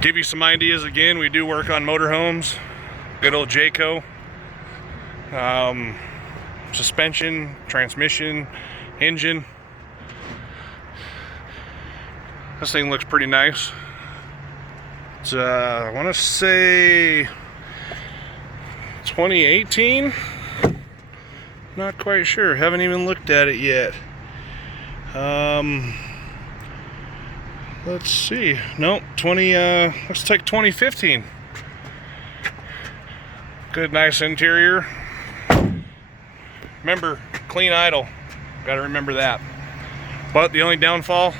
Give you some ideas again, we do work on motorhomes. Good old Jayco. Suspension, transmission, engine. This thing looks pretty nice. It's I want to say 2018. Not quite sure. Haven't even looked at it yet. Let's see. Nope, looks like 2015. Good, nice interior. Remember, clean idle. Got to remember that. But the only downfall,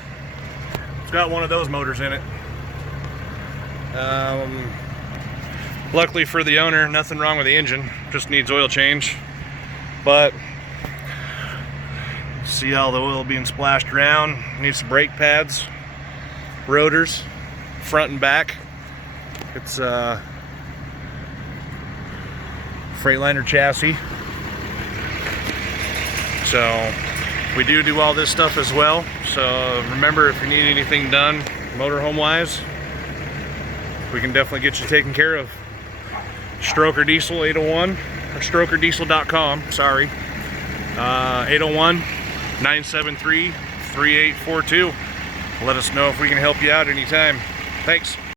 it's got one of those motors in it. Luckily for the owner, nothing wrong with the engine. Just needs oil change. But see all the oil being splashed around. Needs some brake pads, rotors, front and back. It's a Freightliner chassis. So we do all this stuff as well. So remember, if you need anything done motorhome wise, we can definitely get you taken care of. Stroker Diesel 801, or strokerdiesel.com, sorry. 801-973-3842. Let us know if we can help you out anytime. Thanks.